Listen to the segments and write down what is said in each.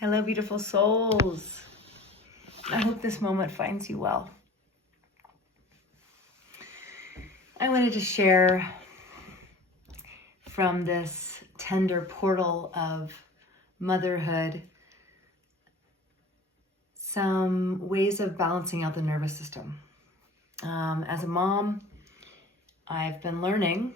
Hello, beautiful souls. I hope this moment finds you well. I wanted to share from this tender portal of motherhood some ways of balancing out the nervous system. As a mom, I've been learning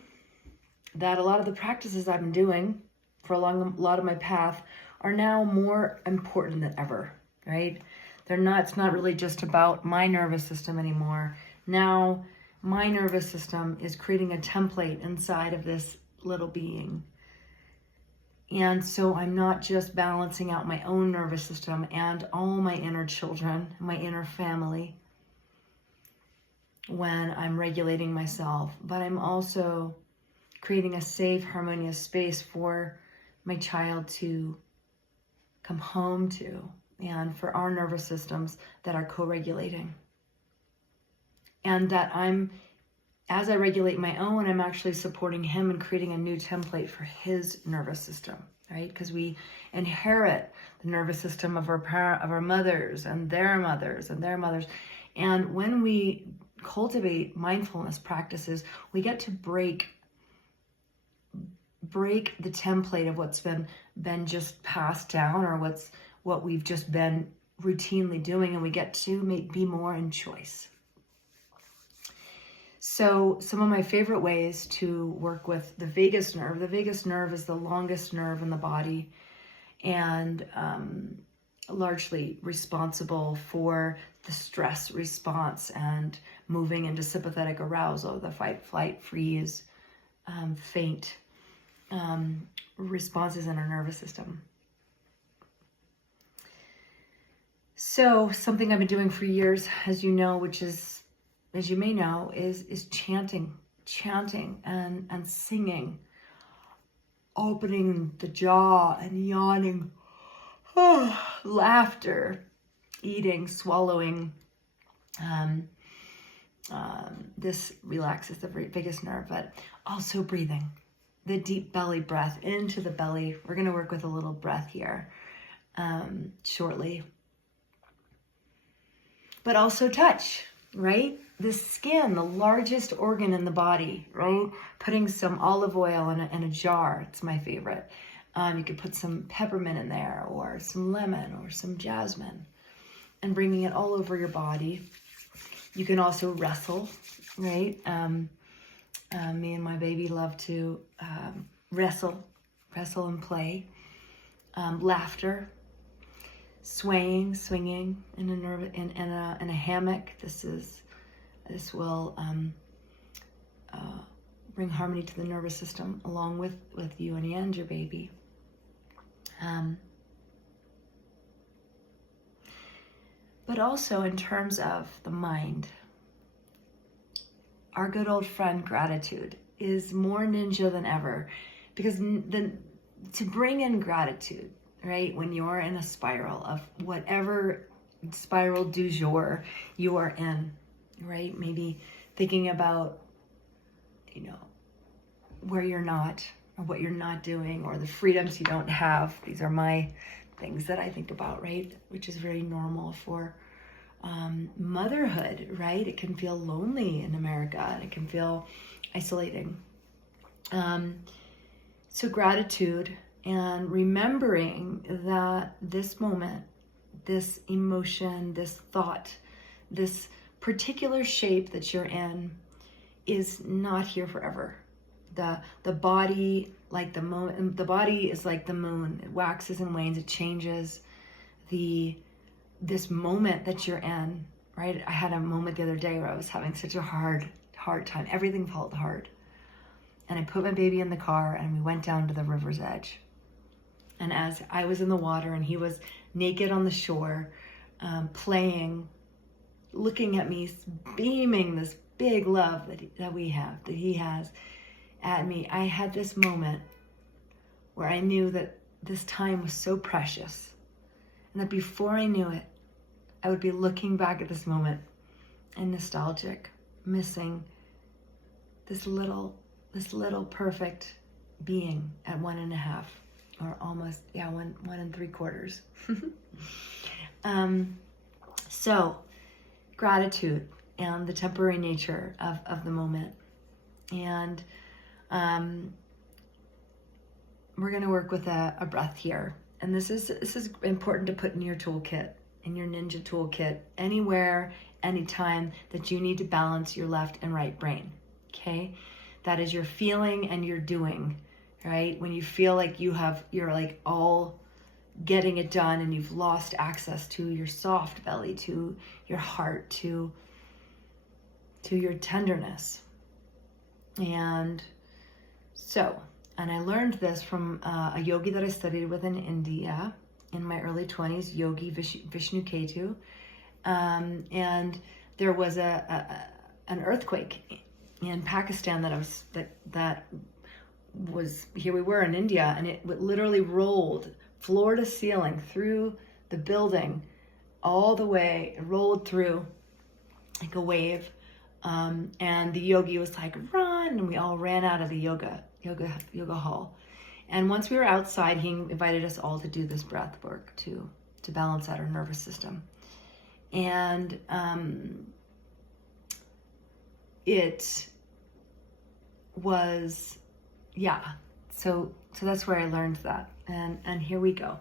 that a lot of the practices I've been doing for a lot of my path are now more important than ever, right? It's not really just about my nervous system anymore. Now, my nervous system is creating a template inside of this little being. And so I'm not just balancing out my own nervous system and all my inner children, my inner family, when I'm regulating myself, but I'm also creating a safe, harmonious space for my child to come home to, and for our nervous systems that are co-regulating. And that as I regulate my own, I'm actually supporting him and creating a new template for his nervous system, right? Because we inherit the nervous system of our mothers and their mothers and their mothers. And when we cultivate mindfulness practices, we get to break the template of what's been just passed down, or what we've just been routinely doing, and we get to be more in choice. So some of my favorite ways to work with the vagus nerve. The vagus nerve is the longest nerve in the body, and largely responsible for the stress response and moving into sympathetic arousal, the fight, flight, freeze, faint responses in our nervous system. So something I've been doing for years, as you know, as you may know, is chanting and singing, opening the jaw and yawning, laughter, eating, swallowing. This relaxes the vagus nerve, but also breathing. The deep belly breath into the belly. We're going to work with a little breath here shortly. But also touch, right? The skin, the largest organ in the body, right? Putting some olive oil in a jar. It's my favorite. You could put some peppermint in there, or some lemon, or some jasmine, and bringing it all over your body. You can also wrestle, right? Me and my baby love to wrestle and play. Laughter, swinging in a hammock. This will bring harmony to the nervous system, along with you and your baby. But also in terms of the mind, our good old friend gratitude is more ninja than ever, because to bring in gratitude, right, when you're in a spiral of whatever spiral du jour you are in, right? Maybe thinking about, where you're not, or what you're not doing, or the freedoms you don't have. These are my things that I think about, right? Which is very normal for motherhood, right? It can feel lonely in America. It can feel isolating. So gratitude, and remembering that this moment, this emotion, this thought, this particular shape that you're in is not here forever. The body, like the body is like the moon. It waxes and wanes. It changes. This moment that you're in, right? I had a moment the other day where I was having such a hard time. Everything felt hard. And I put my baby in the car and we went down to the river's edge. And as I was in the water and he was naked on the shore, playing, looking at me, beaming this big love that he has at me, I had this moment where I knew that this time was so precious, and that before I knew it, I would be looking back at this moment and nostalgic, missing this little perfect being at 1.5 or almost, yeah, 1 3/4. So gratitude and the temporary nature of the moment. And we're going to work with a breath here. And this is important to put in your toolkit, in your ninja toolkit, anywhere, anytime that you need to balance your left and right brain. Okay? That is your feeling and your doing, right? When you feel like you're like all getting it done and you've lost access to your soft belly, to your heart, to your tenderness. And I learned this from a yogi that I studied with in India in my early 20s, Yogi Vishnu Ketu. And there was an earthquake in Pakistan that was here. We were in India, and it literally rolled floor to ceiling through the building all the way. It rolled through like a wave. And the yogi was like, run, and we all ran out of the yoga hall. And once we were outside, he invited us all to do this breath work to balance out our nervous system. And it was, yeah. So that's where I learned that. And here we go.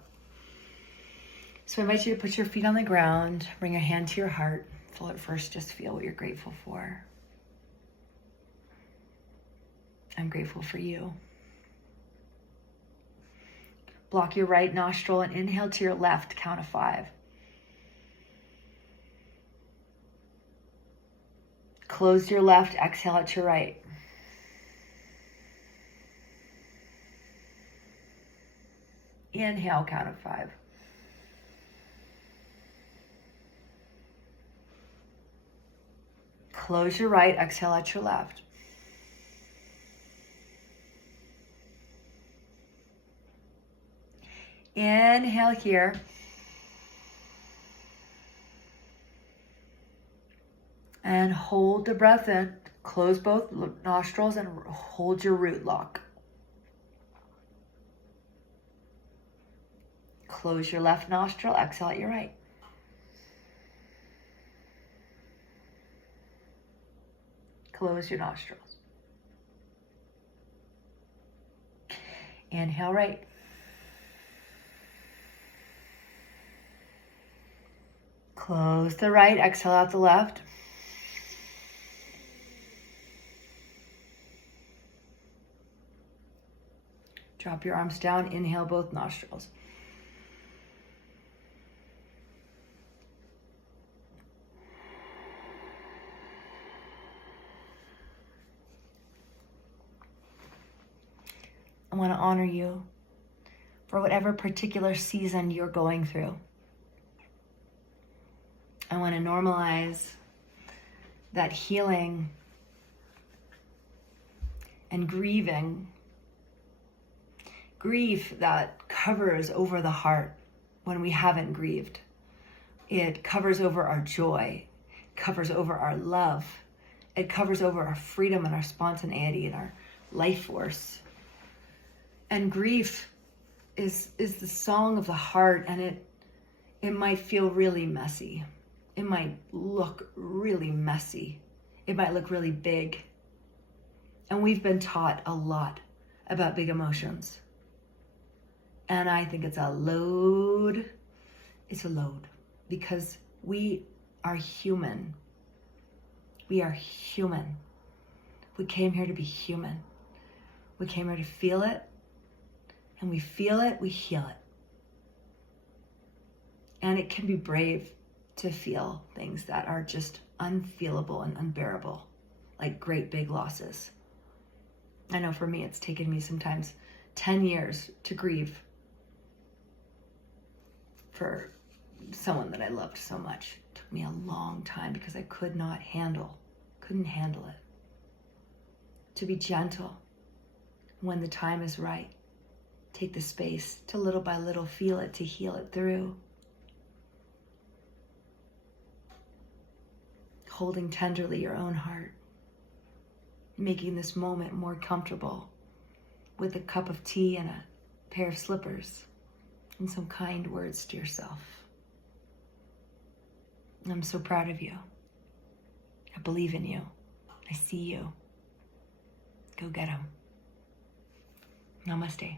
So I invite you to put your feet on the ground, bring a hand to your heart. So at first, just feel what you're grateful for. I'm grateful for you. Block your right nostril and inhale to your left, count of 5. Close your left, exhale out to your right. Inhale, count of 5. Close your right, exhale out your left. Inhale here. And hold the breath in. Close both nostrils and hold your root lock. Close your left nostril, exhale out your right. Close your nostrils. Inhale right. Close the right, exhale out the left. Drop your arms down, inhale both nostrils. I want to honor you for whatever particular season you're going through. I want to normalize that healing and grieving. Grief that covers over the heart when we haven't grieved. It covers over our joy, covers over our love. It covers over our freedom and our spontaneity and our life force. And grief is the song of the heart, and it might feel really messy. It might look really messy. It might look really big. And we've been taught a lot about big emotions. And I think it's a load. It's a load because we are human. We are human. We came here to be human. We came here to feel it. And we feel it, we heal it. And it can be brave to feel things that are just unfeelable and unbearable, like great big losses. I know for me, it's taken me sometimes 10 years to grieve for someone that I loved so much. It took me a long time because I couldn't handle it. To be gentle when the time is right. Take the space to little by little feel it, to heal it through. Holding tenderly your own heart. Making this moment more comfortable with a cup of tea and pair of slippers, and some kind words to yourself. I'm so proud of you. I believe in you. I see you. Go get 'em. Namaste.